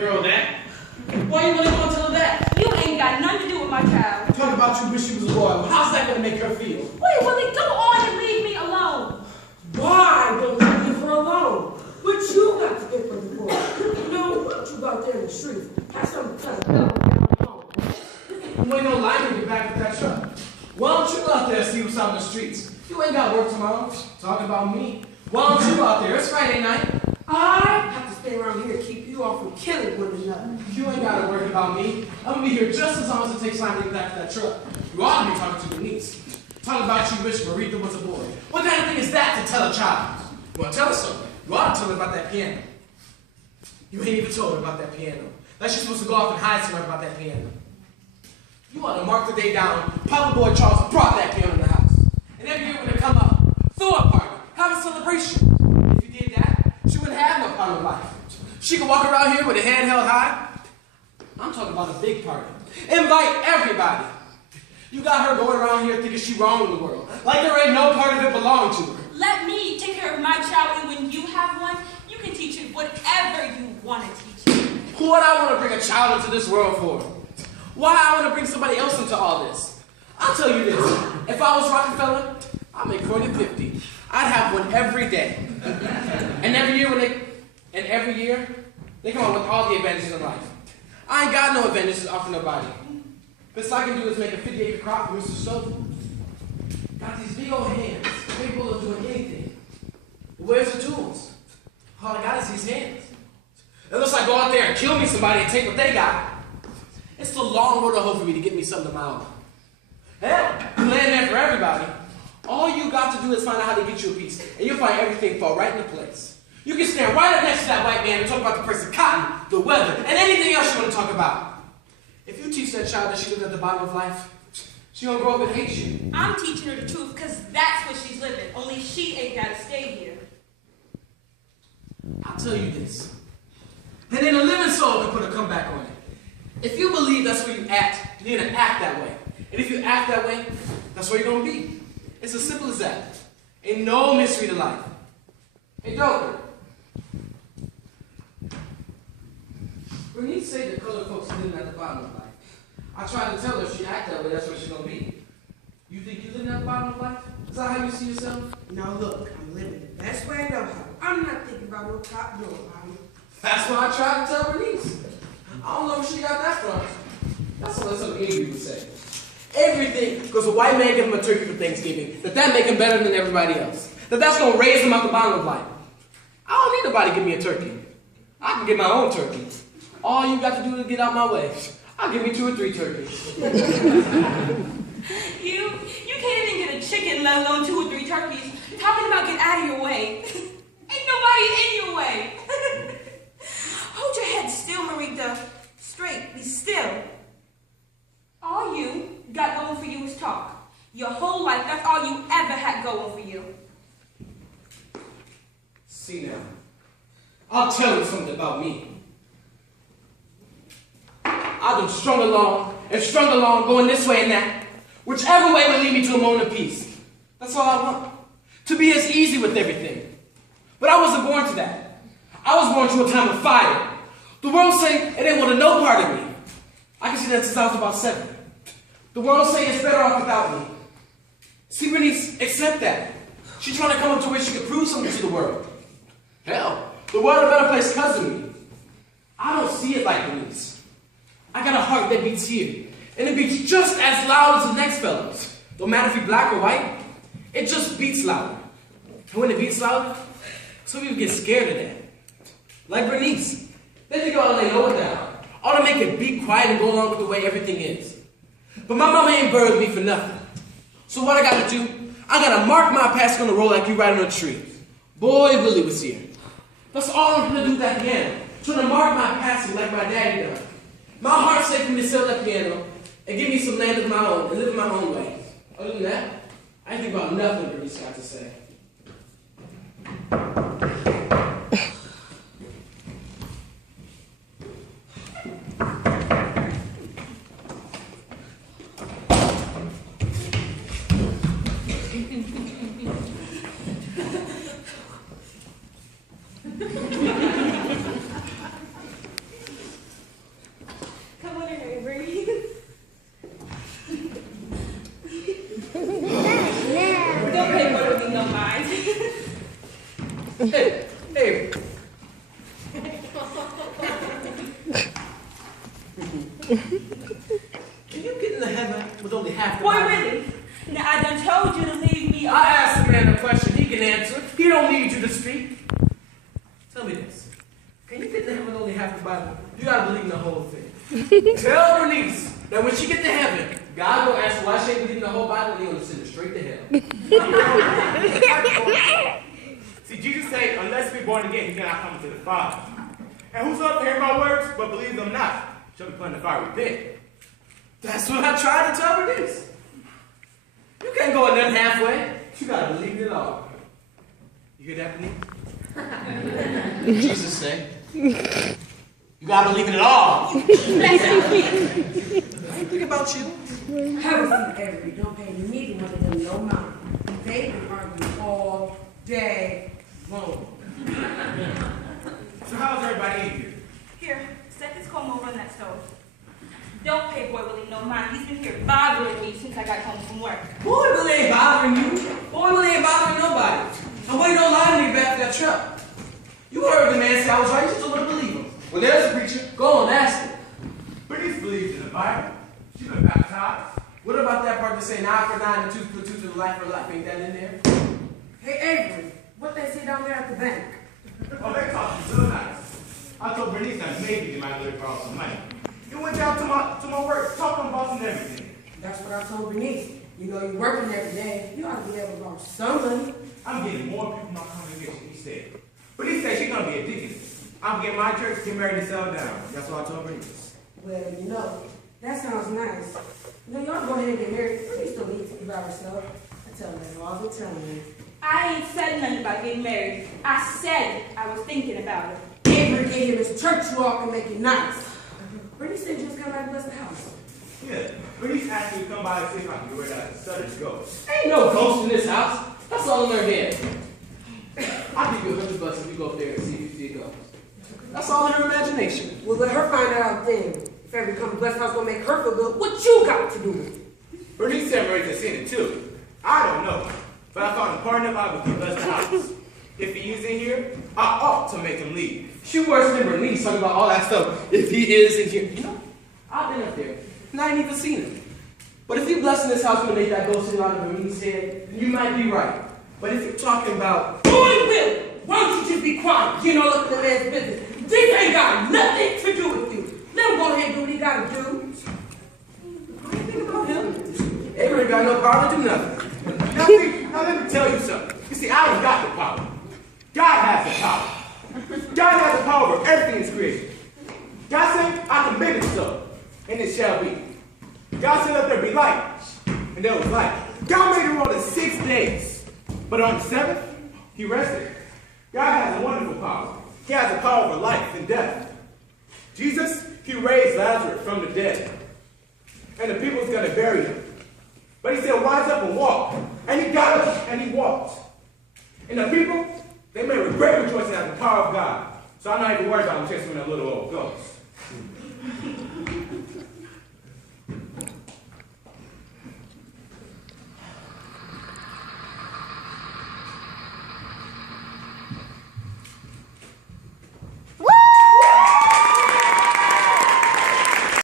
Girl, that? Why you really want to tell her that? You ain't got nothing to do with my child. Talk about you wish she was a boy. How's that going to make her feel? Wait, Willie, go on and leave me alone. Why don't you leave her alone? What you got to get from the boy? You know, what you got there in the streets? Have something to tell her home. You ain't no lineman to get back with that truck. Why don't you go out there and see what's out in the streets? You ain't got work tomorrow. Talking about me. Why don't you go out there? It's Friday night. I have to stay around here to keep you off from killing one another. You ain't got to worry about me. I'm going to be here just as long as it takes time to get back to that truck. You ought to be talking to Denise. Talking about you wish Marita was a boy. What kind of thing is that to tell a child? You want to tell her something? You ought to tell her about that piano. You ain't even told her about that piano. That she's supposed to go off and hide somewhere about that piano. You ought to mark the day down. Papa Boy Charles brought that piano in the house. And every year when they come up, throw a party, have a celebration. If you did that, she wouldn't have no problem in life. She could walk around here with a hand held high. I'm talking about a big party. Invite everybody. You got her going around here thinking she's wrong in the world. Like there ain't no part of it belong to her. Let me take care of my child, and when you have one, you can teach it whatever you want to teach it. What I want to bring a child into this world for? Why I want to bring somebody else into all this? I'll tell you this. If I was Rockefeller, I'd make 40 or 50. I'd have one every day. And every year they come up with all the advantages in life. I ain't got no advantages to offer nobody. Best I can do is make a 50-acre crop for Mr. Stover. Got these big old hands, capable of doing anything. But where's the tools? All I got is these hands. Unless I go out there and kill me somebody and take what they got. It's a long road to hoe for me to get me something of my own. Hell, you land there for everybody. All you got to do is find out how to get you a piece, and you'll find everything fall right into place. You can stand right up next to that white man and talk about the price of cotton, the weather, and anything else you want to talk about. If you teach that child that she lives at the bottom of life, she gonna grow up and hate you. I'm teaching her the truth because that's what she's living. Only she ain't got to stay here. I'll tell you this. And then a living soul can put a comeback on it. If you believe that's where you act, you're gonna act that way. And if you act that way, that's where you're gonna be. It's as simple as that. Ain't no mystery to life. Hey, Joker. When you say the colored folks are living at the bottom of life, I tried to tell her if she act that way, that's where she's gonna be. You think you're living at the bottom of life? Is that how you see yourself? Now look, I'm living the best way I know how. I'm not thinking about no top door, Bobby. That's what I tried to tell Bernice. I don't know where she got that from. That's what some Indian would say. Everything, because a white man gave him a turkey for Thanksgiving, that make him better than everybody else. That's going to raise him out the bottom of life. I don't need nobody to give me a turkey. I can get my own turkey. All you got to do is get out my way. I'll give you 2 or 3 turkeys. You can't even get a chicken, let alone 2 or 3 turkeys. Talking about get out of your way. Ain't nobody in your way. Hold your head still, Marita. Straight, be still. All you got going for you is talk. Your whole life, that's all you ever had going for you. See now, I'll tell you something about me. I've been strung along, going this way and that. Whichever way would lead me to a moment of peace. That's all I want. To be as easy with everything. But I wasn't born to that. I was born to a time of fire. The world say it ain't wanted no part of me. I can see that since I was about 7. The world say it's better off without me. See, Bernice, accept that. She's trying to come up to where she can prove something to the world. Hell, the world a better place because of me. I don't see it like Bernice. I got a heart that beats here. And it beats just as loud as the next fellow's. Don't matter if you're black or white. It just beats louder. And when it beats louder, some people get scared of that. Like Bernice. They think ought to lay lower down. Ought to make it be quiet and go along with the way everything is. But my mama ain't birthed me for nothing. So what I gotta do, I gotta mark my past on the road like you write on a tree. Boy, Willie was here. That's all I'm gonna do with that piano. Trying to mark my passing like my daddy done. My heart's safe for me to sell that piano and give me some land of my own and live in my own way. Other than that, I ain't think about nothing Bernice got to say. Can you get into heaven with only half the Boy, Bible? really? Now, I done told you to leave me I alone. asked the man a question he can answer. He don't need you to speak. Tell me this. Can you get to heaven with only half the Bible? You gotta believe in the whole thing. Tell Bernice that when she get to heaven, God will ask why she ain't believing the whole Bible and he's gonna send her straight to hell. See, Jesus said, unless we born again, you cannot come to the Father. And whosoever hear my words, but believes them not, shall be put in the fiery pit. That's what I tried to tell Bernice. You can't go nothing halfway. You gotta believe it all. You hear that, Bernice? Jesus said, you gotta believe in it all. I ain't thinking about you. Have a seat, Avery. Don't pay neither one of them no mind. They been arguing all day long. So how's everybody in here? Here, set this comb over on that stove. Don't pay Boy Willie no mind. He's been here bothering me since I got home from work. Boy, Willie ain't bothering you. Boy, Willie ain't bothering nobody. I'm waiting on line to get back to that truck. You heard the man say I was right. You still want to believe him. Well, there's a preacher. Go on, ask him. Bernice believes in the Bible. She's been baptized. What about that part that say 9 for 9 and 2 for 2 to the life for life? Ain't that in there? Hey, Avery, what they say down there at the bank? Oh, they talking so nice. I told Bernice that maybe they might let her borrow some money. You went down to my work, talking about and everything. That's what I told Bernice. You know, you're working every day. You ought to be able to borrow some money. I'm getting more people in my congregation, he said. Bernice said she's going to be a deacon. I'm getting my church, get married, and settle down. That's what I told Bernice. Well, you know, that sounds nice. You know, y'all go ahead and get married. Bernice don't need to be by herself. I tell them all the time. I ain't said nothing about getting married. I said I was thinking about it. Avery gave him his church walk and make it nice. Bernice said just come by and bless the house. Yeah, Bernice asked me to come by and see if I can get rid of that Southern ghost. Ain't no ghost in this house. That's all in their head. I'll give you $100 if you go up there and see if you see a ghost. That's all in her imagination. Well, let her find out then. If Avery come to bless the house gonna make her feel good, what you got to do with it? Bernice said Mary's seen it too. I don't know, but I thought the partner I would bless the house. If he is in here, I ought to make him leave. She worse than Bernice talking about all that stuff. If he is in here. You know, I've been up there. And I ain't even seen him. But if you blessing this house to make that ghost sit out of Bernice's head, then you might be right. But if you're talking about, Boy, Will, why don't you just be quiet? You know, look at the man's business. This ain't got nothing to do with you. Let him go ahead and do what he gotta do. what do you think about him? Avery ain't got no power to do nothing. Now let me tell you something. You see, I ain't got the power. God has the power. God has the power over everything He's created. God said, I can make it so, and it shall be. God said, let there be light, and there was light. God made the world in 6 days, but on the 7th, He rested. God has a wonderful power. He has the power over life and death. Jesus, He raised Lazarus from the dead, and the people's going to bury him. But He said, rise up and walk. And he got up and he walked. And the people, they made with great rejoicing at the power of God. So I'm not even worried about him chasing that little old ghost.